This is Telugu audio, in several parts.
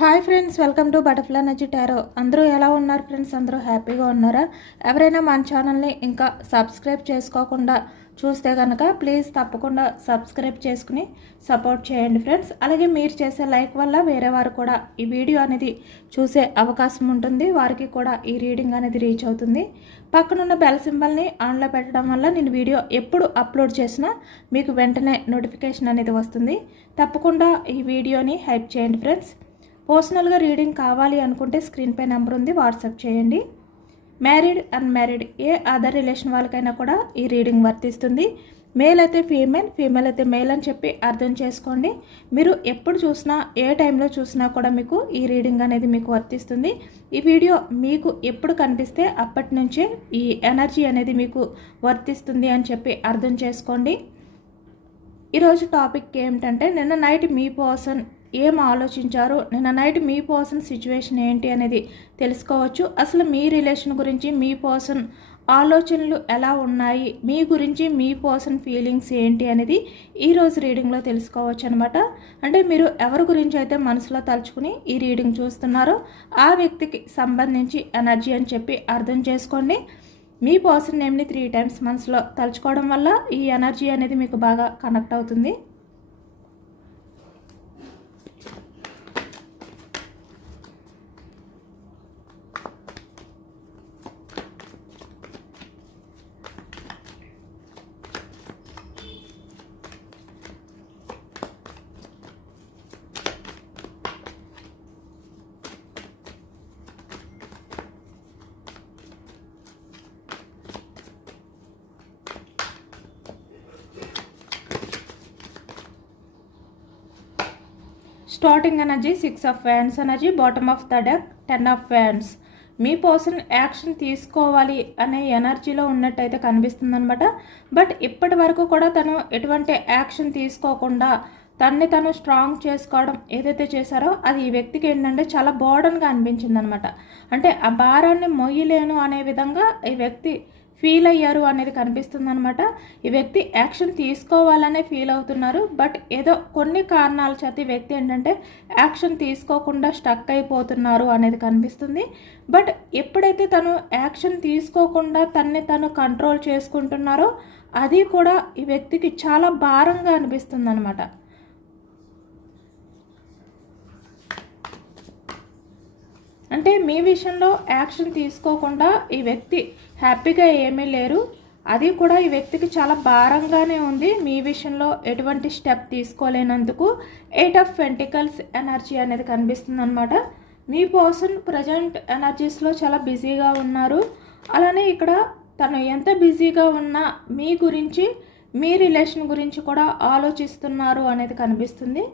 Hi friends, welcome to butterfly energy tarot. అందరూ ఎలా ఉన్నారు ఫ్రెండ్స్? అందరూ హ్యాపీగా ఉన్నారా? ఎవరైనా మన ఛానల్ని ఇంకా సబ్స్క్రైబ్ చేసుకోకుండా చూస్తే కనుక ప్లీజ్ తప్పకుండా సబ్స్క్రైబ్ చేసుకుని సపోర్ట్ చేయండి ఫ్రెండ్స్. అలాగే మీరు చేసే లైక్ వల్ల వేరే వారు కూడా ఈ వీడియో అనేది చూసే అవకాశం ఉంటుంది, వారికి కూడా ఈ రీడింగ్ అనేది రీచ్ అవుతుంది. పక్కనున్న బెల్ సింబల్ని ఆన్లో పెట్టడం వల్ల నేను వీడియో ఎప్పుడు అప్లోడ్ చేసినా మీకు వెంటనే నోటిఫికేషన్ అనేది వస్తుంది. తప్పకుండా ఈ వీడియోని హైప్ చేయండి ఫ్రెండ్స్. పర్సనల్గా రీడింగ్ కావాలి అనుకుంటే స్క్రీన్ పై నెంబర్ ఉంది, వాట్సాప్ చేయండి. మ్యారీడ్ అన్మ్యారీడ్ ఏ అదర్ రిలేషన్ వాళ్ళకైనా కూడా ఈ రీడింగ్ వర్తిస్తుంది. మేల్ అయితే ఫీమేల్, ఫీమేల్ అయితే మేల్ అని చెప్పి అర్థం చేసుకోండి. మీరు ఎప్పుడు చూసినా ఏ టైంలో చూసినా కూడా మీకు ఈ రీడింగ్ అనేది మీకు వర్తిస్తుంది. ఈ వీడియో మీకు ఎప్పుడు కనిపిస్తే అప్పటి నుంచే ఈ ఎనర్జీ అనేది మీకు వర్తిస్తుంది అని చెప్పి అర్థం చేసుకోండి. ఈరోజు టాపిక్ ఏమిటంటే, నిన్న నైట్ మీ పర్సన్ ఏం ఆలోచించారు, నిన్న నైట్ మీ పర్సన్ సిచ్యువేషన్ ఏంటి అనేది తెలుసుకోవచ్చు. అసలు మీ రిలేషన్ గురించి మీ పర్సన్ ఆలోచనలు ఎలా ఉన్నాయి, మీ గురించి మీ పర్సన్ ఫీలింగ్స్ ఏంటి అనేది ఈరోజు రీడింగ్లో తెలుసుకోవచ్చు అనమాట. అంటే మీరు ఎవరి గురించి అయితే మనసులో తలుచుకుని ఈ రీడింగ్ చూస్తున్నారో ఆ వ్యక్తికి సంబంధించి ఎనర్జీ అని చెప్పి అర్థం చేసుకోండి. మీ పర్సన్ నేమ్ని 3 టైమ్స్ మనసులో తలుచుకోవడం వల్ల ఈ ఎనర్జీ అనేది మీకు బాగా కనెక్ట్ అవుతుంది. Starting energy 6 of wands energy, bottom of the deck 10 of wands. Me person action తీసుకోవాలి అనే ఎనర్జీలో ఉన్నట్టయితే కనిపిస్తుంది అనమాట. బట్ ఇప్పటి వరకు కూడా తను ఎటువంటి యాక్షన్ తీసుకోకుండా తన్ని తను స్ట్రాంగ్ చేసుకోవడం ఏదైతే చేశారో అది ఈ వ్యక్తికి ఏంటంటే చాలా బర్డన్గా అనిపించింది అనమాట. అంటే ఆ భారాన్ని మొయ్యలేను అనే విధంగా ఈ వ్యక్తి ఫీల్ అయ్యారు అనేది కనిపిస్తుంది అనమాట. ఈ వ్యక్తి యాక్షన్ తీసుకోవాలనే ఫీల్ అవుతున్నారు, బట్ ఏదో కొన్ని కారణాల చేత ఈ వ్యక్తి ఏంటంటే యాక్షన్ తీసుకోకుండా స్టక్ అయిపోతున్నారు అనేది కనిపిస్తుంది. బట్ ఎప్పుడైతే తను యాక్షన్ తీసుకోకుండా తన్ని తను కంట్రోల్ చేసుకుంటున్నారో అది కూడా ఈ వ్యక్తికి చాలా భారంగా అనిపిస్తుంది అనమాట. అంటే మీ విషయంలో యాక్షన్ తీసుకోకుండా ఈ వ్యక్తి హ్యాపీగా ఏమీ లేరు, అది కూడా ఈ వ్యక్తికి చాలా భారంగానే ఉంది. మీ విషయంలో ఎటువంటి స్టెప్ తీసుకోలేనందుకు 8 ఆఫ్ పెంటికల్స్ ఎనర్జీ అనేది కనిపిస్తుంది అనమాట. మీ పర్సన్ ప్రజెంట్ ఎనర్జీస్లో చాలా బిజీగా ఉన్నారు. అలానే ఇక్కడ తను ఎంత బిజీగా ఉన్నా మీ గురించి మీ రిలేషన్ గురించి కూడా ఆలోచిస్తున్నారు అనేది కనిపిస్తుంది.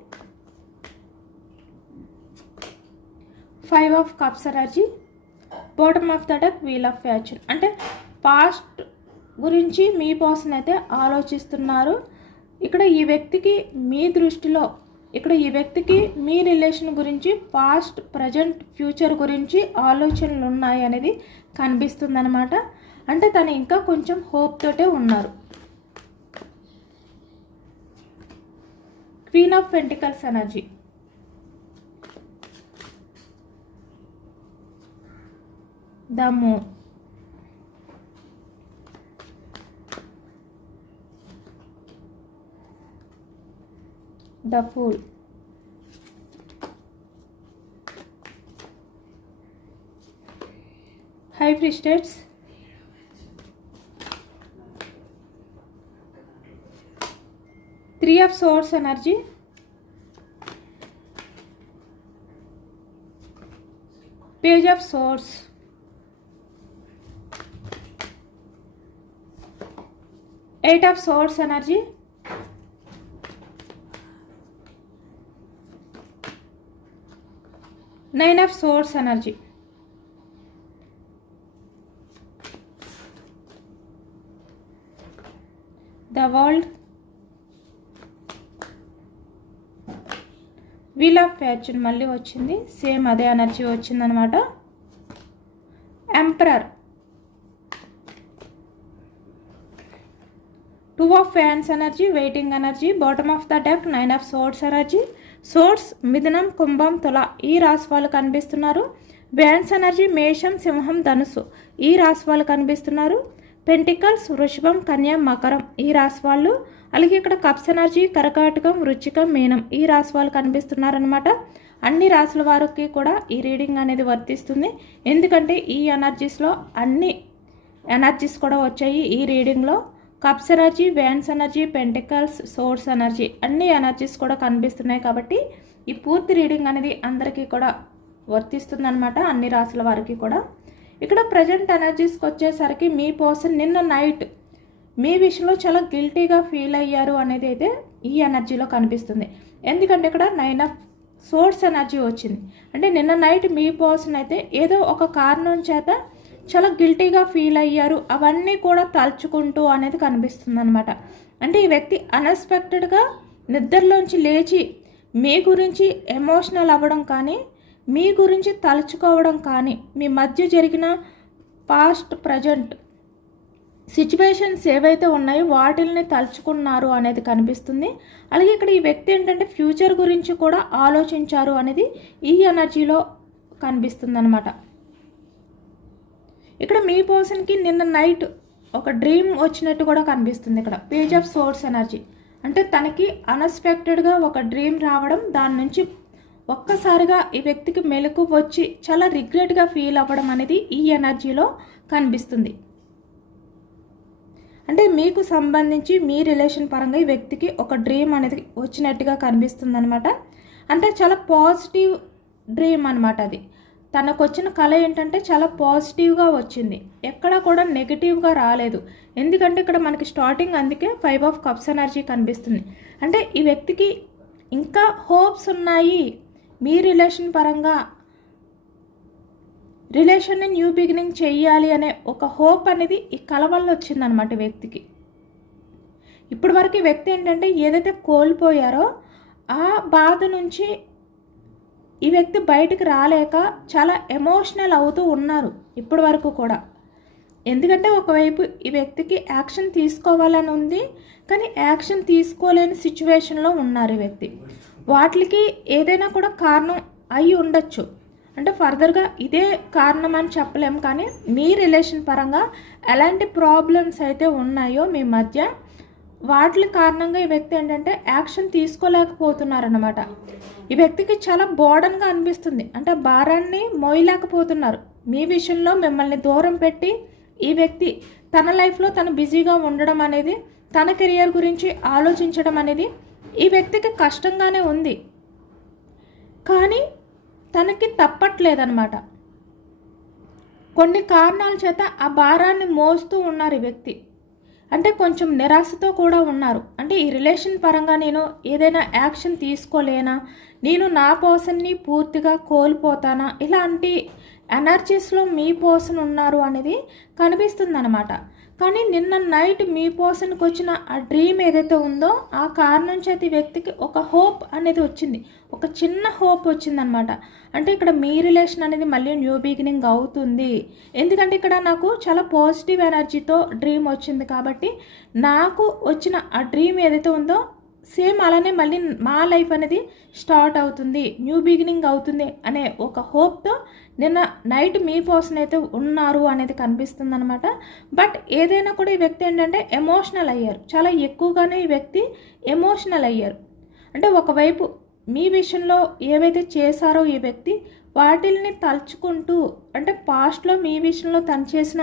5 of cups energy, bottom of the deck wheel of fortune. అంటే పాస్ట్ గురించి మీ పర్సన్ అయితే ఆలోచిస్తున్నారు. ఇక్కడ ఈ వ్యక్తికి మీ దృష్టిలో ఈ వ్యక్తికి మీ రిలేషన్ గురించి పాస్ట్, ప్రజెంట్, ఫ్యూచర్ గురించి ఆలోచనలు ఉన్నాయి అనేది కనిపిస్తుంది అనమాట. అంటే తను ఇంకా కొంచెం హోప్ తోటే ఉన్నారు. Queen of pentacles energy, the moon, the fool, high priestess, 3 of swords energy, page of swords, Eight of Swords energy, Nine of Swords energy, the World, Wheel of Fortune మళ్ళీ వచ్చింది, సేమ్ అదే ఎనర్జీ వచ్చిందనమాట. Emperor, 2 of Wands energy, waiting energy, bottom of the deck 9 of Swords energy, source మిథునం, కుంభం, తుల ఈ రాశి వాళ్ళు కనిపిస్తున్నారు. వ్యాన్స్ ఎనర్జీ మేషం, సింహం, ధనుసు ఈ రాశి వాళ్ళు కనిపిస్తున్నారు. పెంటికల్స్ వృషభం, కన్య, మకరం ఈ రాశి వాళ్ళు. అలాగే ఇక్కడ కప్స్ ఎనర్జీ కర్కాటకం, వృశ్చికం, మీనం ఈ రాశి వాళ్ళు కనిపిస్తున్నారనమాట. అన్ని రాశుల వారికి కూడా ఈ రీడింగ్ అనేది వర్తిస్తుంది. ఎందుకంటే ఈ ఎనర్జీస్లో అన్ని ఎనర్జీస్ కూడా వచ్చాయి ఈ రీడింగ్లో. Cups energy, wands energy, pentacles, swords energy అన్ని ఎనర్జీస్ కూడా కనిపిస్తున్నాయి. కాబట్టి ఈ పూర్తి రీడింగ్ అనేది అందరికీ కూడా వర్తిస్తుంది అనమాట, అన్ని రాశుల వారికి కూడా. ఇక్కడ ప్రజెంట్ ఎనర్జీస్కి వచ్చేసరికి మీ పర్సన్ నిన్న నైట్ మీ విషయంలో చాలా గిల్టీగా ఫీల్ అయ్యారు అనేది అయితే ఈ ఎనర్జీలో కనిపిస్తుంది. ఎందుకంటే ఇక్కడ 9 ఆఫ్ సోర్స్ ఎనర్జీ వచ్చింది. అంటే నిన్న నైట్ మీ పర్సన్ అయితే ఏదో ఒక కారణం చేత చాలా గిల్టీగా ఫీల్ అయ్యారు, అవన్నీ కూడా తలుచుకుంటూ అనేది కనిపిస్తుంది అనమాట. అంటే ఈ వ్యక్తి అన్ఎక్స్పెక్టెడ్గా నిద్రలోంచి లేచి మీ గురించి ఎమోషనల్ అవ్వడం కానీ, మీ గురించి తలుచుకోవడం కానీ, మీ మధ్య జరిగిన పాస్ట్ ప్రజెంట్ సిచ్యువేషన్స్ ఏవైతే ఉన్నాయో వాటిల్ని తలుచుకున్నారు అనేది కనిపిస్తుంది. అలాగే ఇక్కడ ఈ వ్యక్తి ఏంటంటే ఫ్యూచర్ గురించి కూడా ఆలోచించారు అనేది ఈ ఎనర్జీలో కనిపిస్తుంది అనమాట. ఇక్కడ మీ పర్సన్కి నిన్న నైట్ ఒక డ్రీమ్ వచ్చినట్టు కూడా కనిపిస్తుంది. ఇక్కడ పేజ్ ఆఫ్ సోర్స్ ఎనర్జీ అంటే తనకి అన్ఎక్స్పెక్టెడ్గా ఒక డ్రీమ్ రావడం, దాని నుంచి ఒక్కసారిగా ఈ వ్యక్తికి మెలకు వచ్చి చాలా రిగ్రెట్గా ఫీల్ అవ్వడం అనేది ఈ ఎనర్జీలో కనిపిస్తుంది. అంటే మీకు సంబంధించి మీ రిలేషన్ పరంగా ఈ వ్యక్తికి ఒక డ్రీమ్ అనేది వచ్చినట్టుగా కనిపిస్తుంది అనమాట. అంటే చాలా పాజిటివ్ డ్రీమ్ అనమాట అది. తనకు వచ్చిన కళ ఏంటంటే చాలా పాజిటివ్గా వచ్చింది, ఎక్కడా కూడా నెగిటివ్గా రాలేదు. ఎందుకంటే ఇక్కడ మనకి స్టార్టింగ్ అందుకే 5 ఆఫ్ కప్స్ ఎనర్జీ కనిపిస్తుంది. అంటే ఈ వ్యక్తికి ఇంకా హోప్స్ ఉన్నాయి, మీ రిలేషన్ పరంగా రిలేషన్ని న్యూ బిగినింగ్ చెయ్యాలి అనే ఒక హోప్ అనేది ఈ కళ వల్ల వచ్చిందనమాట వ్యక్తికి. ఇప్పటి వరకు ఈ వ్యక్తి ఏంటంటే ఏదైతే కోల్పోయారో ఆ బాధ నుంచి ఈ వ్యక్తి బయటికి రాలేక చాలా ఎమోషనల్ అవుతూ ఉన్నారు ఇప్పటి వరకు కూడా. ఎందుకంటే ఒకవైపు ఈ వ్యక్తికి యాక్షన్ తీసుకోవాలని ఉంది, కానీ యాక్షన్ తీసుకోలేని సిచ్యువేషన్లో ఉన్నారు ఈ వ్యక్తి. వాటికి ఏదైనా కూడా కారణం అయి ఉండొచ్చు, అంటే ఫర్దర్గా ఇదే కారణం అని చెప్పలేము. కానీ మీ రిలేషన్ పరంగా ఎలాంటి ప్రాబ్లమ్స్ అయితే ఉన్నాయో మీ మధ్య, వాటి కారణంగా ఈ వ్యక్తి ఏంటంటే యాక్షన్ తీసుకోలేకపోతున్నారన్నమాట. ఈ వ్యక్తికి చాలా బోర్డన్గా అనిపిస్తుంది, అంటే భారాన్ని మోయలేకపోతున్నారు. మీ విషయంలో మిమ్మల్ని దూరం పెట్టి ఈ వ్యక్తి తన లైఫ్లో తను బిజీగా ఉండడం అనేది, తన కెరియర్ గురించి ఆలోచించడం అనేది ఈ వ్యక్తికి కష్టంగానే ఉంది. కానీ తనకి తప్పట్లేదన్నమాట. కొన్ని కారణాల చేత ఆ భారాన్ని మోస్తూ ఉన్నారు ఈ వ్యక్తి. అంటే కొంచెం నిరాశతో కూడా ఉన్నారు. అంటే ఈ రిలేషన్ పరంగా నేను ఏదైనా యాక్షన్ తీసుకోలేనా, నేను నా పర్సన్ని పూర్తిగా కోల్పోతానా, ఇలాంటి ఎనర్జీస్లో మీ పర్సన్ ఉన్నారు అనేది కనిపిస్తుంది అనమాట. కానీ నిన్న నైట్ మీ పర్సన్కి వచ్చిన ఆ డ్రీమ్ ఏదైతే ఉందో ఆ కారణం చేత ఈ వ్యక్తికి ఒక హోప్ అనేది వచ్చింది, ఒక చిన్న హోప్ వచ్చిందనమాట. అంటే ఇక్కడ మీ రిలేషన్ అనేది మళ్ళీ న్యూ బిగినింగ్ అవుతుంది. ఎందుకంటే ఇక్కడ నాకు చాలా పాజిటివ్ ఎనర్జీతో డ్రీమ్ వచ్చింది, కాబట్టి నాకు వచ్చిన ఆ డ్రీమ్ ఏదైతే ఉందో సేమ్ అలానే మళ్ళీ మా లైఫ్ అనేది స్టార్ట్ అవుతుంది, న్యూ బిగినింగ్ అవుతుంది అనే ఒక హోప్తో నిన్న నైట్ మీ పర్సన్ అయితే ఉన్నారు అనేది కనిపిస్తుంది అనమాట. బట్ ఏదైనా కూడా ఈ వ్యక్తి ఏంటంటే ఎమోషనల్ అయ్యారు, చాలా ఎక్కువగానే ఈ వ్యక్తి ఎమోషనల్ అయ్యారు. అంటే ఒకవైపు మీ విషయంలో ఏవైతే చేశారో ఈ వ్యక్తి వాటిల్ని తలుచుకుంటూ, అంటే పాస్ట్లో మీ విషయంలో తను చేసిన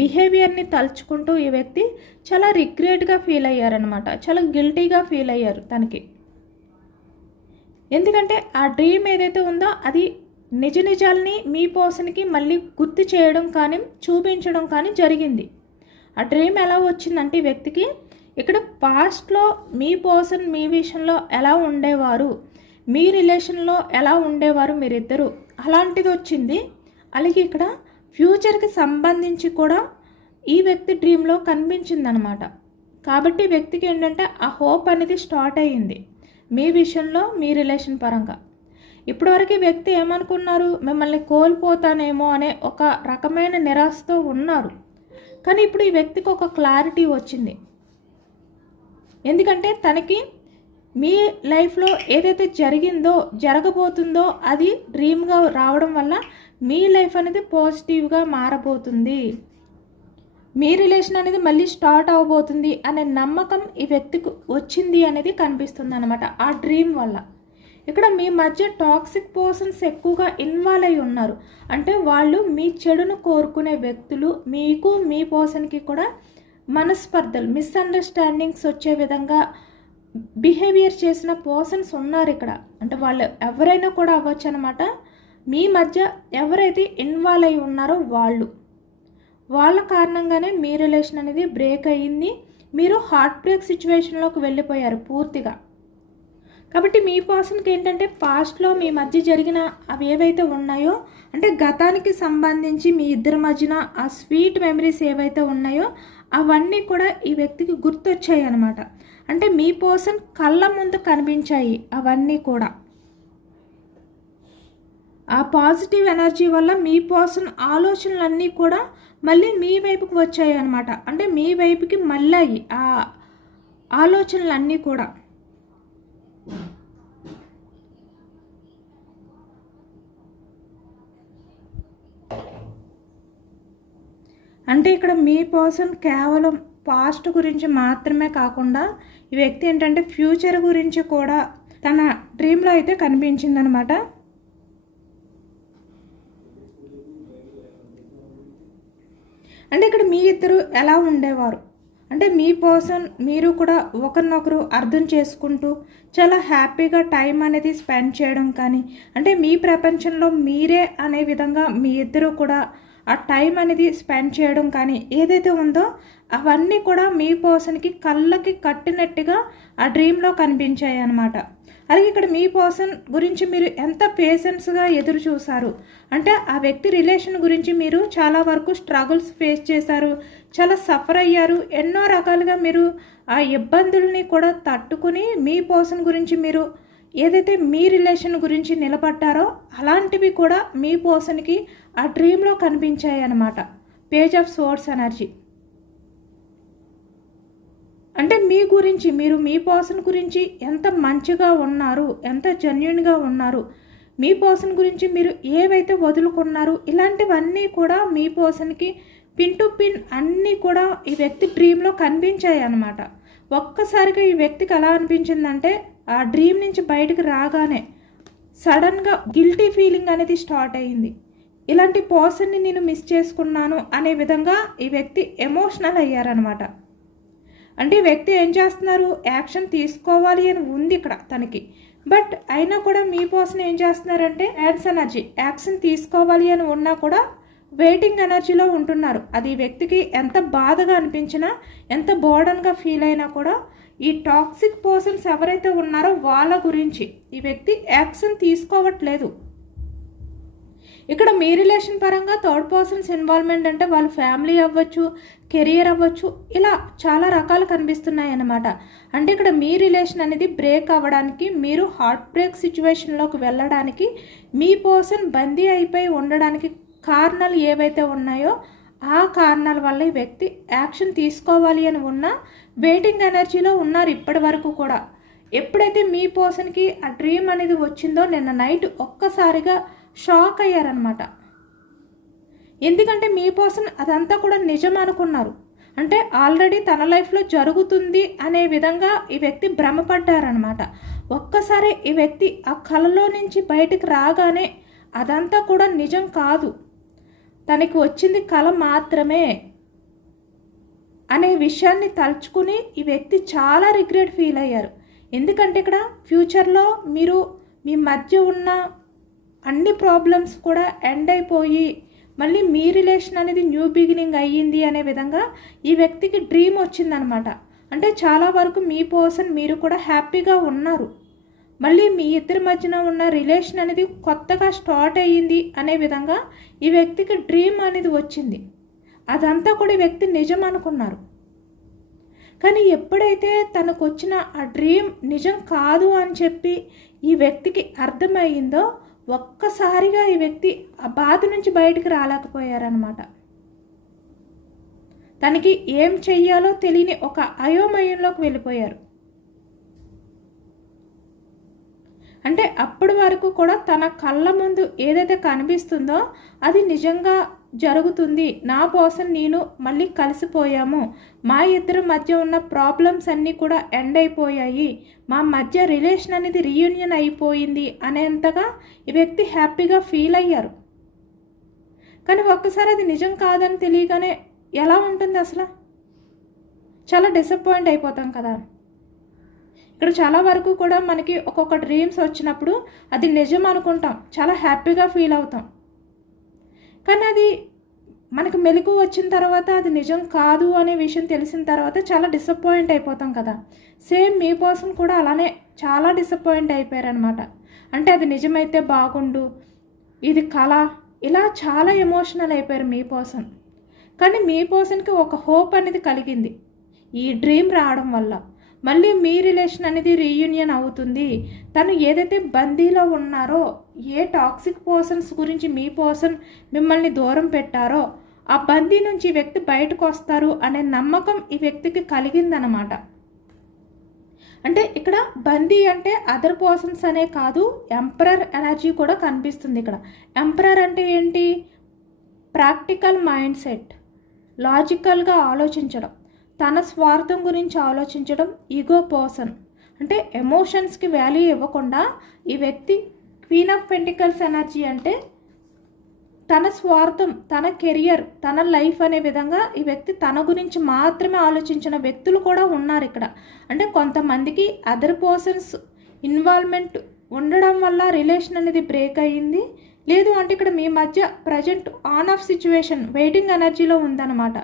బిహేవియర్ని తలుచుకుంటూ ఈ వ్యక్తి చాలా రిగ్రెట్గా ఫీల్ అయ్యారనమాట, చాలా గిల్టీగా ఫీల్ అయ్యారు తనకి. ఎందుకంటే ఆ డ్రీమ్ ఏదైతే ఉందో అది నిజ నిజాలని మీ పర్సన్కి మళ్ళీ గుర్తు చేయడం కానీ చూపించడం కానీ జరిగింది. ఆ డ్రీమ్ ఎలా వచ్చిందంటే ఈ వ్యక్తికి ఇక్కడ పాస్ట్లో మీ పర్సన్ మీ విషయంలో ఎలా ఉండేవారు, మీ రిలేషన్లో ఎలా ఉండేవారు మీరిద్దరూ, అలాంటిది వచ్చింది. అలాగే ఇక్కడ ఫ్యూచర్కి సంబంధించి కూడా ఈ వ్యక్తి డ్రీమ్లో కనిపించిందనమాట. కాబట్టి వ్యక్తికి ఏంటంటే ఆ హోప్ అనేది స్టార్ట్ అయ్యింది మీ విషయంలో, మీ రిలేషన్ పరంగా. ఇప్పటివరకు ఈ వ్యక్తి ఏమనుకున్నారు, మిమ్మల్ని కోల్పోతానేమో అనే ఒక రకమైన నిరాశతో ఉన్నారు. కానీ ఇప్పుడు ఈ వ్యక్తికి ఒక క్లారిటీ వచ్చింది. ఎందుకంటే తనకి మీ లైఫ్లో ఏదైతే జరిగిందో జరగబోతుందో అది డ్రీమ్గా రావడం వల్ల మీ లైఫ్ అనేది పాజిటివ్గా మారబోతుంది. మీ రిలేషన్ అనేది మళ్ళీ స్టార్ట్ అవ్వబోతుంది అనే నమ్మకం ఈ వ్యక్తికి వచ్చింది అనేది కనిపిస్తుంది అనమాట ఆ డ్రీమ్ వల్ల. ఇక్కడ మీ మధ్య టాక్సిక్ పర్సన్స్ ఎక్కువగా ఇన్వాల్వ్ అయి ఉన్నారు. అంటే వాళ్ళు మీ చెడును కోరుకునే వ్యక్తులు. మీకు మీ పర్సన్కి కూడా మనస్పర్ధలు, మిస్అండర్స్టాండింగ్స్ వచ్చే విధంగా బిహేవియర్ చేసిన పర్సన్స్ ఉన్నారు ఇక్కడ. అంటే వాళ్ళు ఎవరైనా కూడా అవ్వచ్చు అనమాట. మీ మధ్య ఎవరైతే ఇన్వాల్వ్ అయి ఉన్నారో వాళ్ళ కారణంగానే మీ రిలేషన్ అనేది బ్రేక్ అయ్యింది. మీరు హార్ట్ బ్రేక్ సిచ్యువేషన్లోకి వెళ్ళిపోయారు పూర్తిగా. కాబట్టి మీ పర్సన్కి ఏంటంటే పాస్ట్లో మీ మధ్య జరిగిన అవి ఏవైతే ఉన్నాయో, అంటే గతానికి సంబంధించి మీ ఇద్దరి మధ్యన ఆ స్వీట్ మెమరీస్ ఏవైతే ఉన్నాయో అవన్నీ కూడా ఈ వ్యక్తికి గుర్తొచ్చాయి అన్నమాట. అంటే మీ పర్సన్ కళ్ళ ముందు కనిపించాయి అవన్నీ కూడా. ఆ పాజిటివ్ ఎనర్జీ వల్ల మీ పర్సన్ ఆలోచనలన్నీ కూడా మళ్ళీ మీ వైపుకి వచ్చాయి అన్నమాట. అంటే మీ వైపుకి మళ్ళీ ఆ ఆలోచనలన్నీ కూడా. అంటే ఇక్కడ మీ పర్సన్ కేవలం పాస్ట్ గురించి మాత్రమే కాకుండా ఈ వ్యక్తి ఏంటంటే ఫ్యూచర్ గురించి కూడా తన డ్రీమ్లో అయితే కనిపించిందనమాట. అంటే ఇక్కడ మీ ఇద్దరు ఎలా ఉండేవారు అంటే మీ పర్సన్ మీరు కూడా ఒకరినొకరు అర్థం చేసుకుంటూ చాలా హ్యాపీగా టైం అనేది స్పెండ్ చేయడం కానీ, అంటే మీ ప్రపంచంలో మీరే అనే విధంగా మీ ఇద్దరు కూడా ఆ టైం అనేది స్పెండ్ చేయడం కానీ ఏదైతే ఉందో అవన్నీ కూడా మీ పర్సన్కి కళ్ళకి కట్టినట్టుగా ఆ డ్రీమ్లో కనిపించాయి అన్నమాట. అలాగే ఇక్కడ మీ పర్సన్ గురించి మీరు ఎంత పేషెన్స్గా ఎదురు చూసారు. అంటే ఆ వ్యక్తి రిలేషన్ గురించి మీరు చాలా వరకు స్ట్రగుల్స్ ఫేస్ చేశారు, చాలా సఫర్ అయ్యారు, ఎన్నో రకాలుగా మీరు ఆ ఇబ్బందుల్ని కూడా తట్టుకుని మీ పర్సన్ గురించి మీరు ఏదైతే మీ రిలేషన్ గురించి నిలబడ్డారో అలాంటివి కూడా మీ పర్సన్కి ఆ డ్రీమ్లో కనిపించాయి అన్నమాట. పేజ్ ఆఫ్ సోర్స్ ఎనర్జీ అంటే మీ గురించి మీరు మీ పర్సన్ గురించి ఎంత మంచిగా ఉన్నారు, ఎంత జెన్యూన్గా ఉన్నారు, మీ పర్సన్ గురించి మీరు ఏవైతే వదులుకున్నారు ఇలాంటివన్నీ కూడా మీ పర్సన్కి పిన్ టు పిన్ అన్నీ కూడా ఈ వ్యక్తి డ్రీమ్లో కనిపించాయి అన్నమాట. ఒక్కసారిగా ఈ వ్యక్తికి ఎలా అనిపించిందంటే ఆ డ్రీమ్ నుంచి బయటకు రాగానే సడన్గా గిల్టీ ఫీలింగ్ అనేది స్టార్ట్ అయ్యింది. ఇలాంటి పర్సన్ని నేను మిస్ చేసుకున్నాను అనే విధంగా ఈ వ్యక్తి ఎమోషనల్ అయ్యారనమాట. అంటే ఈ వ్యక్తి ఏం చేస్తున్నారు, యాక్షన్ తీసుకోవాలి అని ఉంది ఇక్కడ తనకి, బట్ అయినా కూడా మీ పర్సన్ ఏం చేస్తున్నారంటే యాడ్స్ ఎనర్జీ యాక్షన్ తీసుకోవాలి అని ఉన్నా కూడా వెయిటింగ్ ఎనర్జీలో ఉంటున్నారు. అది ఈ వ్యక్తికి ఎంత బాధగా అనిపించినా, ఎంత బర్డన్గా ఫీల్ అయినా కూడా ఈ టాక్సిక్ పర్సన్స్ ఎవరైతే ఉన్నారో వాళ్ళ గురించి ఈ వ్యక్తి యాక్షన్ తీసుకోవట్లేదు. ఇక్కడ మీ రిలేషన్ పరంగా థర్డ్ పర్సన్స్ ఇన్వాల్వ్మెంట్ అంటే వాళ్ళ ఫ్యామిలీ అవ్వచ్చు, కెరియర్ అవ్వచ్చు, ఇలా చాలా రకాలు కనిపిస్తున్నాయి అన్నమాట. అంటే ఇక్కడ మీ రిలేషన్ అనేది బ్రేక్ అవ్వడానికి, మీరు హార్ట్ బ్రేక్ సిచ్యువేషన్లోకి వెళ్ళడానికి, మీ పర్సన్ బందీ అయిపోయి ఉండడానికి కారణాలు ఏవైతే ఉన్నాయో ఆ కారణాల వల్ల ఈ వ్యక్తి యాక్షన్ తీసుకోవాలి అని ఉన్న వెయిటింగ్ ఎనర్జీలో ఉన్నారు ఇప్పటి వరకు కూడా. ఎప్పుడైతే మీ పర్సన్కి ఆ డ్రీమ్ అనేది వచ్చిందో నిన్న నైట్ ఒక్కసారిగా షాక్ అయ్యారనమాట. ఎందుకంటే మీ పర్సన్ అదంతా కూడా నిజం అనుకున్నారు. అంటే ఆల్రెడీ తన లైఫ్లో జరుగుతుంది అనే విధంగా ఈ వ్యక్తి భ్రమపడ్డారనమాట. ఒక్కసారి ఈ వ్యక్తి ఆ కలలో నుంచి బయటికి రాగానే అదంతా కూడా నిజం కాదు, తనకి వచ్చింది కల మాత్రమే అనే విషయాన్ని తలుచుకుని ఈ వ్యక్తి చాలా రిగ్రెట్ ఫీల్ అయ్యారు. ఎందుకంటే ఇక్కడ ఫ్యూచర్లో మీరు మీ మధ్య ఉన్న అన్ని ప్రాబ్లమ్స్ కూడా ఎండ్ అయిపోయి మళ్ళీ మీ రిలేషన్ అనేది న్యూ బిగినింగ్ అయ్యింది అనే విధంగా ఈ వ్యక్తికి డ్రీమ్ వచ్చిందనమాట. అంటే చాలా వరకు మీ పర్సన్ మీరు కూడా హ్యాపీగా ఉన్నారు, మళ్ళీ మీ ఇద్దరి మధ్యన ఉన్న రిలేషన్ అనేది కొత్తగా స్టార్ట్ అయ్యింది అనే విధంగా ఈ వ్యక్తికి డ్రీమ్ అనేది వచ్చింది. అదంతా కూడా ఈ వ్యక్తి నిజం అనుకున్నారు. కానీ ఎప్పుడైతే తనకు వచ్చిన ఆ డ్రీమ్ నిజం కాదు అని చెప్పి ఈ వ్యక్తికి అర్థమయ్యిందో ఒక్కసారిగా ఈ వ్యక్తి ఆ బాధ నుంచి బయటికి రాలేకపోయారనమాట. తనకి ఏం చెయ్యాలో తెలియని ఒక అయోమయంలోకి వెళ్ళిపోయారు. అంటే అప్పటి వరకు కూడా తన కళ్ళ ముందు ఏదైతే కనిపిస్తుందో అది నిజంగా జరుగుతుంది, నా కోసం నేను మళ్ళీ కలిసిపోయాము, మా ఇద్దరి మధ్య ఉన్న ప్రాబ్లమ్స్ అన్నీ కూడా ఎండ్ అయిపోయాయి, మా మధ్య రిలేషన్ అనేది రీయూనియన్ అయిపోయింది అనేంతగా ఈ వ్యక్తి హ్యాపీగా ఫీల్ అయ్యారు. కానీ ఒక్కసారి అది నిజం కాదని తెలియగానే ఎలా ఉంటుంది అసలు? చాలా డిసప్పాయింట్ అయిపోతాం కదా. ఇక్కడ చాలా వరకు కూడా మనకి ఒక్కొక్క డ్రీమ్స్ వచ్చినప్పుడు అది నిజం అనుకుంటాం, చాలా హ్యాపీగా ఫీల్ అవుతాం. కానీ అది మనకు మెలకు వచ్చిన తర్వాత అది నిజం కాదు అనే విషయం తెలిసిన తర్వాత చాలా డిసప్పాయింట్ అయిపోతాం కదా. సేమ్ మీ పర్సన్ కూడా అలానే చాలా డిసప్పాయింట్ అయిపోయారనమాట. అంటే అది నిజమైతే బాగుండు, ఇది కళ, ఇలా చాలా ఎమోషనల్ అయిపోయారు మీ పర్సన్. కానీ మీ పర్సన్కి ఒక హోప్ అనేది కలిగింది ఈ డ్రీమ్ రావడం వల్ల. మళ్ళీ మీ రిలేషన్ అనేది రీయూనియన్ అవుతుంది. తను ఏదైతే బందీలో ఉన్నారో, ఏ టాక్సిక్ పర్సన్స్ గురించి మీ పర్సన్ మిమ్మల్ని దూరం పెట్టారో ఆ బందీ నుంచి ఈ వ్యక్తి బయటకు వస్తారు అనే నమ్మకం ఈ వ్యక్తికి కలిగిందనమాట. అంటే ఇక్కడ బందీ అంటే అదర్ పర్సన్స్ అనే కాదు, ఎంపరర్ ఎనర్జీ కూడా కనిపిస్తుంది ఇక్కడ. ఎంపరర్ అంటే ఏంటి? ప్రాక్టికల్ మైండ్ సెట్, లాజికల్గా ఆలోచించడం, తన స్వార్థం గురించి ఆలోచించడం. ఈగో పర్సన్ అంటే ఎమోషన్స్కి వాల్యూ ఇవ్వకుండా ఈ వ్యక్తి క్వీన్ ఆఫ్ పెంటికల్స్ ఎనర్జీ అంటే తన స్వార్థం, తన కెరియర్, తన లైఫ్ అనే విధంగా ఈ వ్యక్తి తన గురించి మాత్రమే ఆలోచించిన వ్యక్తులు కూడా ఉన్నారు ఇక్కడ. అంటే కొంతమందికి అదర్ పర్సన్స్ ఇన్వాల్వ్మెంట్ ఉండడం వల్ల రిలేషన్ అనేది బ్రేక్ అయ్యింది. లేదు అంటే ఇక్కడ మీ మధ్య present on off situation waiting ఎనర్జీలో ఉందన్నమాట.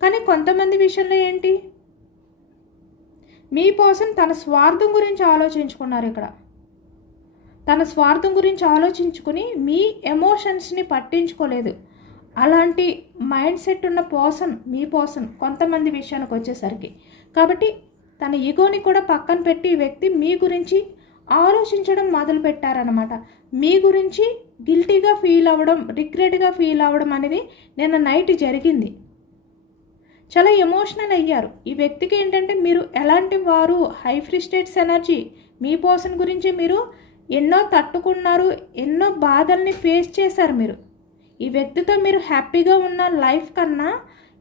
కానీ కొంతమంది విషయంలో ఏంటి, మీ పర్సన్ తన స్వార్థం గురించి ఆలోచించుకున్నారు ఇక్కడ. తన స్వార్థం గురించి ఆలోచించుకుని మీ ఎమోషన్స్ని పట్టించుకోలేదు. అలాంటి మైండ్ సెట్ ఉన్న పర్సన్ మీ పర్సన్ కొంతమంది విషయానికి వచ్చేసరికి. కాబట్టి తన ఈగోని కూడా పక్కన పెట్టి ఈ వ్యక్తి మీ గురించి ఆలోచించడం మొదలు పెట్టారనమాట. మీ గురించి గిల్టీగా ఫీల్ అవ్వడం, రిగ్రెట్గా ఫీల్ అవ్వడం అనేది నిన్న నైట్ జరిగింది. చాలా ఎమోషనల్ అయ్యారు. ఈ వ్యక్తికి ఏంటంటే మీరు ఎలాంటి వారు, హై ఫ్రస్ట్రేట్స్ ఎనర్జీ, మీ పర్సన్ గురించి మీరు ఎన్నో తట్టుకున్నారు, ఎన్నో బాధల్ని ఫేస్ చేశారు మీరు. ఈ వ్యక్తితో మీరు హ్యాపీగా ఉన్న లైఫ్ కన్నా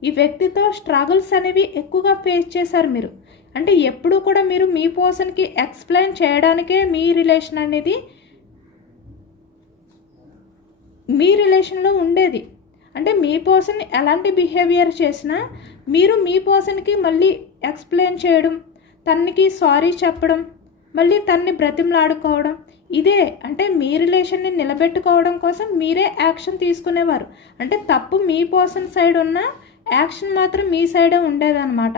ఈ వ్యక్తితో స్ట్రగుల్స్ అనేవి ఎక్కువగా ఫేస్ చేశారు మీరు. అంటే ఎప్పుడు కూడా మీరు మీ పర్సన్కి ఎక్స్ప్లెయిన్ చేయడానికే మీ రిలేషన్ అనేది మీ రిలేషన్లో ఉండేది. అంటే మీ పర్సన్ ఎలాంటి బిహేవియర్ చేసినా మీరు మీ పర్సన్కి మళ్ళీ ఎక్స్ప్లెయిన్ చేయడం, తనకి సారీ చెప్పడం, మళ్ళీ తన్ని బ్రతిమలాడుకోవడం, ఇదే అంటే మీ రిలేషన్ని నిలబెట్టుకోవడం కోసం మీరే యాక్షన్ తీసుకునేవారు. అంటే తప్పు మీ పర్సన్ సైడ్ ఉన్న యాక్షన్ మాత్రం మీ సైడే ఉండేదన్నమాట.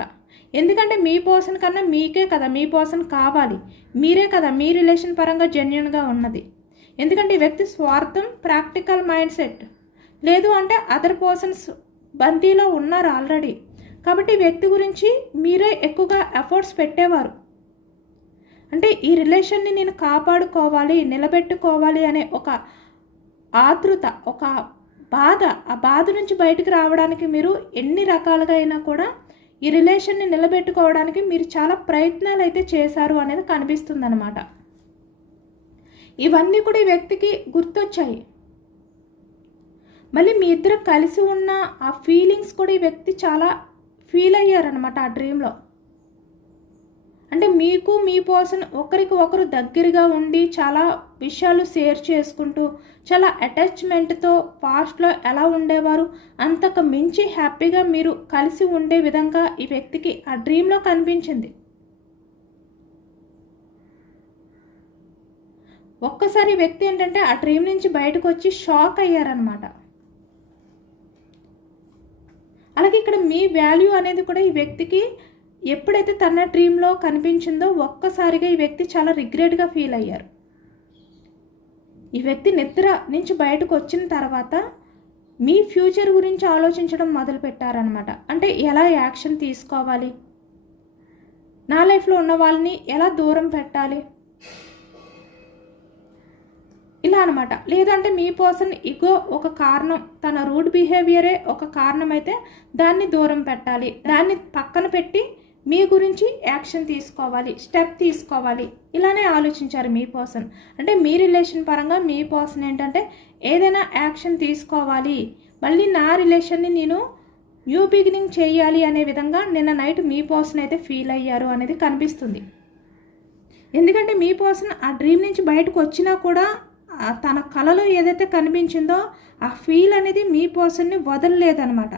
ఎందుకంటే మీ పర్సన్ కన్నా మీకే కదా మీ పర్సన్ కావాలి, మీరే కదా మీ రిలేషన్ పరంగా జెన్యూన్గా ఉన్నది. ఎందుకంటే ఈ వ్యక్తి స్వార్థం, ప్రాక్టికల్ మైండ్ సెట్, లేదు అంటే అదర్ పర్సన్స్ బందీలో ఉన్నారు ఆల్రెడీ. కాబట్టి ఈ వ్యక్తి గురించి మీరే ఎక్కువగా ఎఫర్ట్స్ పెట్టేవారు. అంటే ఈ రిలేషన్ని నేను కాపాడుకోవాలి, నిలబెట్టుకోవాలి అనే ఒక ఆతృత, ఒక బాధ, ఆ బాధ నుంచి బయటకు రావడానికి మీరు ఎన్ని రకాలుగా అయినా కూడా ఈ రిలేషన్ని నిలబెట్టుకోవడానికి మీరు చాలా ప్రయత్నాలు అయితే చేశారు అనేది కనిపిస్తుంది అన్నమాట. ఇవన్నీ కూడా ఈ వ్యక్తికి గుర్తొచ్చాయి. మళ్ళీ మీ ఇద్దరు కలిసి ఉన్న ఆ ఫీలింగ్స్ కూడా ఈ వ్యక్తి చాలా ఫీల్ అయ్యారనమాట ఆ డ్రీమ్లో. అంటే మీకు మీ పర్సన్ ఒకరికి ఒకరు దగ్గరగా ఉండి చాలా విషయాలు షేర్ చేసుకుంటూ చాలా అటాచ్మెంట్తో పాస్ట్లో ఎలా ఉండేవారు అంతకు మించి హ్యాపీగా మీరు కలిసి ఉండే విధంగా ఈ వ్యక్తికి ఆ డ్రీమ్లో కనిపించింది. ఒక్కసారి వ్యక్తి ఏంటంటే ఆ డ్రీమ్ నుంచి బయటకు వచ్చి షాక్ అయ్యారనమాట. అలాగే ఇక్కడ మీ వాల్యూ అనేది కూడా ఈ వ్యక్తికి ఎప్పుడైతే తన డ్రీమ్లో కనిపించిందో ఒక్కసారిగా ఈ వ్యక్తి చాలా రిగ్రెట్గా ఫీల్ అయ్యారు. ఈ వ్యక్తి నిద్ర నుంచి బయటకు వచ్చిన తర్వాత మీ ఫ్యూచర్ గురించి ఆలోచించడం మొదలు పెట్టారనమాట. అంటే ఎలా యాక్షన్ తీసుకోవాలి, నా లైఫ్లో ఉన్న వాళ్ళని ఎలా దూరం పెట్టాలి, ఇలా అనమాట. లేదంటే మీ పర్సన్ ఇగో ఒక కారణం, తన రూడ్ బిహేవియరే ఒక కారణం అయితే దాన్ని దూరం పెట్టాలి, దాన్ని పక్కన పెట్టి మీ గురించి యాక్షన్ తీసుకోవాలి, స్టెప్ తీసుకోవాలి, ఇలానే ఆలోచించారు మీ పర్సన్. అంటే మీ రిలేషన్ పరంగా మీ పర్సన్ ఏంటంటే ఏదైనా యాక్షన్ తీసుకోవాలి, మళ్ళీ నా రిలేషన్ని నేను న్యూ బిగినింగ్ చేయాలి అనే విధంగా నిన్న నైట్ మీ పర్సన్ అయితే ఫీల్ అయ్యారు అనేది కనిపిస్తుంది. ఎందుకంటే మీ పర్సన్ ఆ డ్రీమ్ నుంచి బయటకు వచ్చినా కూడా తన కలలో ఏదైతే కనిపించిందో ఆ ఫీల్ అనేది మీ పర్సన్ని వదలలేదనమాట.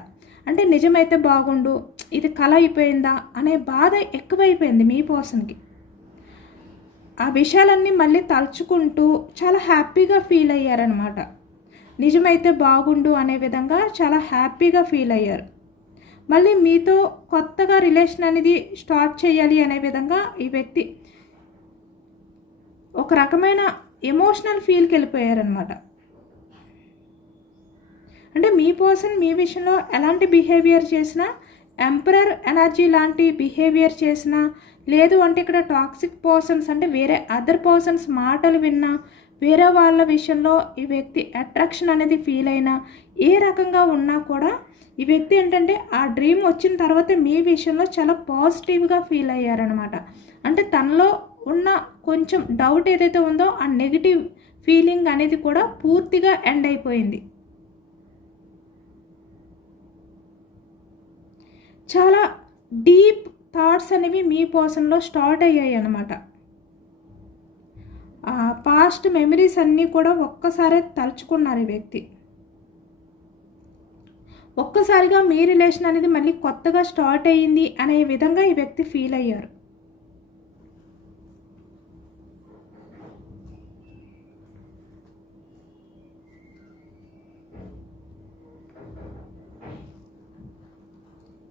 అంటే నిజమైతే బాగుండు, ఇది కల అయిపోయిందా అనే బాధ ఎక్కువైపోయింది మీ పర్సన్కి. ఆ విషయాలన్నీ మళ్ళీ తలుచుకుంటూ చాలా హ్యాపీగా ఫీల్ అయ్యారనమాట. నిజమైతే బాగుండు అనే విధంగా చాలా హ్యాపీగా ఫీల్ అయ్యారు. మళ్ళీ మీతో కొత్తగా రిలేషన్ అనేది స్టార్ట్ చేయాలి అనే విధంగా ఈ వ్యక్తి ఒక రకమైన ఎమోషనల్ ఫీల్కి వెళ్ళిపోయారనమాట. అంటే మీ పర్సన్ మీ విషయంలో ఎలాంటి బిహేవియర్ చేసినా, ఎంపరర్ ఎనర్జీ లాంటి బిహేవియర్ చేసినా, లేదు అంటే ఇక్కడ టాక్సిక్ పర్సన్స్ అంటే వేరే అదర్ పర్సన్స్ మాటలు విన్నా, వేరే వాళ్ళ విషయంలో ఈ వ్యక్తి అట్రాక్షన్ అనేది ఫీల్ అయినా, ఏ రకంగా ఉన్నా కూడా ఈ వ్యక్తి ఏంటంటే ఆ డ్రీమ్ వచ్చిన తర్వాత మీ విషయంలో చాలా పాజిటివ్గా ఫీల్ అయ్యారనమాట. అంటే తనలో ఉన్న కొంచెం డౌట్ ఏదైతే ఉందో ఆ నెగిటివ్ ఫీలింగ్ అనేది కూడా పూర్తిగా ఎండ్ అయిపోయింది. చాలా డీప్ థాట్స్ అనేవి మీ పర్సన్లో స్టార్ట్ అయ్యాయి అన్నమాట. పాస్ట్ మెమరీస్ అన్నీ కూడా ఒక్కసారే తలుచుకున్నారు ఈ వ్యక్తి. ఒక్కసారిగా మీ రిలేషన్ అనేది మళ్ళీ కొత్తగా స్టార్ట్ అయ్యింది అనే విధంగా ఈ వ్యక్తి ఫీల్ అయ్యారు.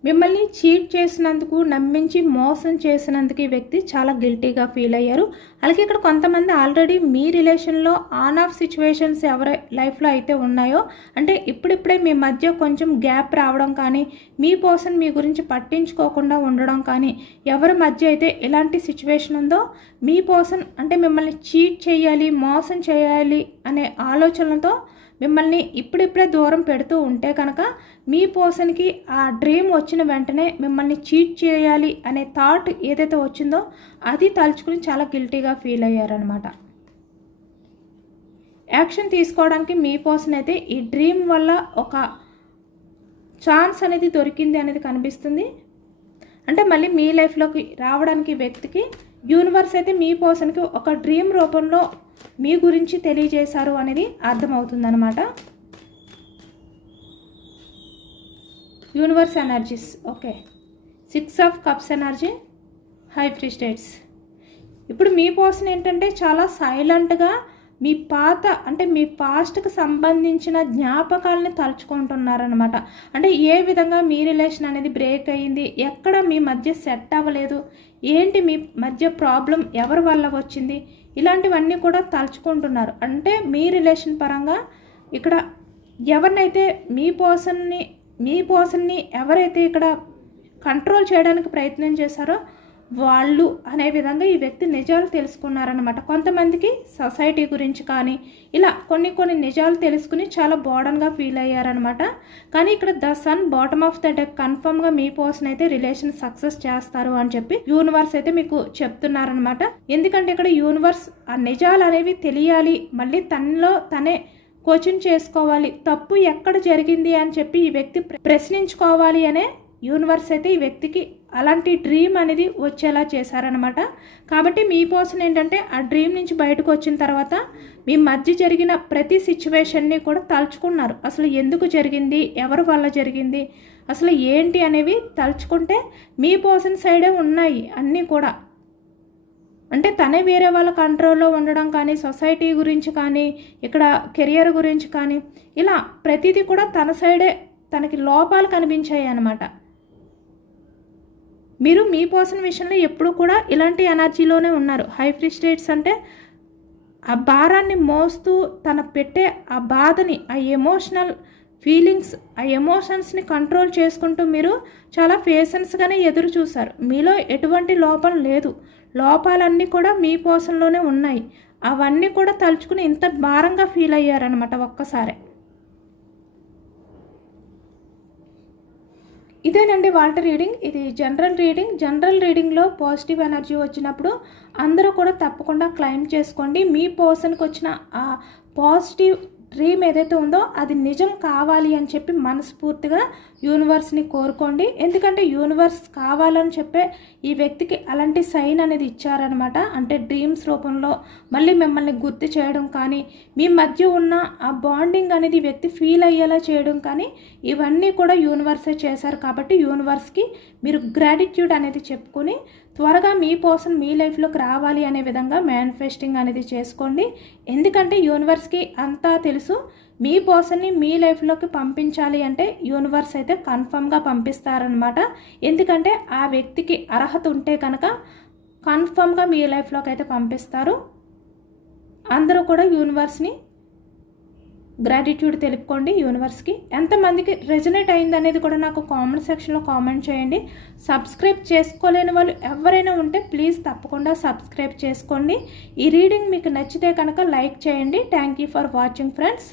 మిమ్మల్ని చీట్ చేసినందుకు, నమ్మించి మోసం చేసినందుకు ఈ వ్యక్తి చాలా గిల్టీగా ఫీల్ అయ్యారు. అలాగే ఇక్కడ కొంతమంది ఆల్రెడీ మీ రిలేషన్లో ఆన్ ఆఫ్ సిచ్యువేషన్స్ ఎవరి లైఫ్లో అయితే ఉన్నాయో, అంటే ఇప్పుడిప్పుడే మీ మధ్య కొంచెం గ్యాప్ రావడం కానీ, మీ పర్సన్ మీ గురించి పట్టించుకోకుండా ఉండడం కానీ, ఎవరి మధ్య అయితే ఎలాంటి సిచ్యువేషన్ ఉందో మీ పర్సన్ అంటే మిమ్మల్ని చీట్ చేయాలి, మోసం చేయాలి అనే ఆలోచనలతో మిమ్మల్ని ఇప్పుడిప్పుడే దూరం పెడుతూ ఉంటే కనుక మీ పర్సన్కి ఆ డ్రీమ్ వచ్చిన వెంటనే మిమ్మల్ని చీట్ చేయాలి అనే థాట్ ఏదైతే వచ్చిందో అది తలుచుకుని చాలా గిల్టీగా ఫీల్ అయ్యారనమాట. యాక్షన్ తీసుకోవడానికి మీ పర్సన్ అయితే ఈ డ్రీమ్ వల్ల ఒక ఛాన్స్ అనేది దొరికింది అనేది కనిపిస్తుంది. అంటే మళ్ళీ మీ లైఫ్లోకి రావడానికి వ్యక్తికి యూనివర్స్ అయితే మీ పర్సన్కి ఒక డ్రీమ్ రూపంలో మీ గురించి తెలియజేశారు అనేది అర్థమవుతుందన్నమాట. Universe energies okay, 6 of cups energy, high free states. ఇప్పుడు మీ పర్సన్ ఏంటంటే చాలా సైలెంట్గా మీ పాత అంటే మీ పాస్ట్కి సంబంధించిన జ్ఞాపకాలని తలుచుకుంటున్నారనమాట. అంటే ఏ విధంగా మీ రిలేషన్ అనేది బ్రేక్ అయ్యింది, ఎక్కడ మీ మధ్య సెట్ అవ్వలేదు, ఏంటి మీ మధ్య ప్రాబ్లం ఎవరి వల్ల వచ్చింది, ఇలాంటివన్నీ కూడా తలుచుకుంటున్నారు. అంటే మీ రిలేషన్ పరంగా ఇక్కడ ఎవరినైతే మీ పర్సన్ని ఎవరైతే ఇక్కడ కంట్రోల్ చేయడానికి ప్రయత్నం చేశారో వాళ్ళు అనే విధంగా ఈ వ్యక్తి నిజాలు తెలుసుకున్నారనమాట. కొంతమందికి సొసైటీ గురించి కానీ ఇలా కొన్ని నిజాలు తెలుసుకుని చాలా బోర్డన్గా ఫీల్ అయ్యారనమాట. కానీ ఇక్కడ the sun bottom of the deck కన్ఫర్మ్గా మీ పర్సన్ అయితే రిలేషన్ సక్సెస్ చేస్తారు అని చెప్పి యూనివర్స్ అయితే మీకు చెప్తున్నారనమాట. ఎందుకంటే ఇక్కడ యూనివర్స్ ఆ నిజాలు అనేవి తెలియాలి, మళ్ళీ తనలో తనే క్వశ్చన్ చేసుకోవాలి, తప్పు ఎక్కడ జరిగింది అని చెప్పి ఈ వ్యక్తి ప్రశ్నించుకోవాలి అనే యూనివర్స్ అయితే ఈ వ్యక్తికి అలాంటి డ్రీమ్ అనేది వచ్చేలా చేశారనమాట. కాబట్టి మీ పర్సన్ ఏంటంటే ఆ డ్రీమ్ నుంచి బయటకు వచ్చిన తర్వాత మీ మధ్య జరిగిన ప్రతి సిచ్యువేషన్ని కూడా తలుచుకున్నారు. అసలు ఎందుకు జరిగింది, ఎవరి వల్ల జరిగింది, అసలు ఏంటి అనేవి తలుచుకుంటే మీ పర్సన్ సైడే ఉన్నాయి అన్నీ కూడా. అంటే తనే వేరే వాళ్ళ కంట్రోల్లో ఉండడం కానీ, సొసైటీ గురించి కానీ, ఇక్కడ కెరియర్ గురించి కానీ ఇలా ప్రతిదీ కూడా తన సైడే తనకి లోపాలు కనిపించాయి అన్నమాట. మీరు మీ పర్సన్ విషయంలో ఎప్పుడు కూడా ఇలాంటి ఎనర్జీలోనే ఉన్నారు. హై ఫ్రీ స్టేట్స్ అంటే ఆ భారాన్ని మోస్తూ తన పెట్టే ఆ బాధని, ఆ ఎమోషనల్ ఫీలింగ్స్, ఆ ఎమోషన్స్ని కంట్రోల్ చేసుకుంటూ మీరు చాలా పేషెన్స్గానే ఎదురు చూశారు. మీలో ఎటువంటి లోపం లేదు, లోపాలన్నీ కూడా మీ పర్సన్లోనే ఉన్నాయి. అవన్నీ కూడా తలుచుకుని ఇంత భారంగా ఫీల్ అయ్యారనమాట ఒక్కసారి. ఇదేనండి వాళ్ళ రీడింగ్. ఇది జనరల్ రీడింగ్లో పాజిటివ్ ఎనర్జీ వచ్చినప్పుడు అందరూ కూడా తప్పకుండా క్లెయిమ్ చేసుకోండి. మీ పర్సన్కి వచ్చిన ఆ పాజిటివ్ డ్రీమ్ ఏదైతే ఉందో అది నిజం కావాలి అని చెప్పి మనస్ఫూర్తిగా యూనివర్స్ని కోరుకోండి. ఎందుకంటే యూనివర్స్ కావాలని చెప్పే ఈ వ్యక్తికి అలాంటి సైన్ అనేది ఇచ్చారనమాట. అంటే డ్రీమ్స్ రూపంలో మళ్ళీ మిమ్మల్ని గుర్తు చేయడం కానీ, మీ మధ్య ఉన్న ఆ బాండింగ్ అనేది వ్యక్తి ఫీల్ అయ్యేలా చేయడం కానీ, ఇవన్నీ కూడా యూనివర్సే చేశారు. కాబట్టి యూనివర్స్కి మీరు గ్రాటిట్యూడ్ అనేది చెప్పుకొని త్వరగా మీ పర్సన్ మీ లైఫ్లోకి రావాలి అనే విధంగా మేనిఫెస్టింగ్ అనేది చేసుకోండి. ఎందుకంటే యూనివర్స్కి అంతా తెలుసు. మీ పర్సన్ని మీ లైఫ్లోకి పంపించాలి అంటే యూనివర్స్ అయితే కన్ఫర్మ్గా పంపిస్తారనమాట. ఎందుకంటే ఆ వ్యక్తికి అర్హత ఉంటే కనుక కన్ఫర్మ్గా మీ లైఫ్లోకి అయితే పంపిస్తారు. అందరూ కూడా యూనివర్స్ని గ్రాటిట్యూడ్ తెలుపుకోండి. యూనివర్స్కి ఎంతమందికి రెజనేట్ అయింది అనేది కూడా నాకు కామెంట్ సెక్షన్లో కామెంట్ చేయండి. సబ్స్క్రైబ్ చేసుకోలేని వాళ్ళు ఎవరైనా ఉంటే ప్లీజ్ తప్పకుండా సబ్స్క్రైబ్ చేసుకోండి. ఈ రీడింగ్ మీకు నచ్చితే కనుక లైక్ చేయండి. Thank you for watching friends.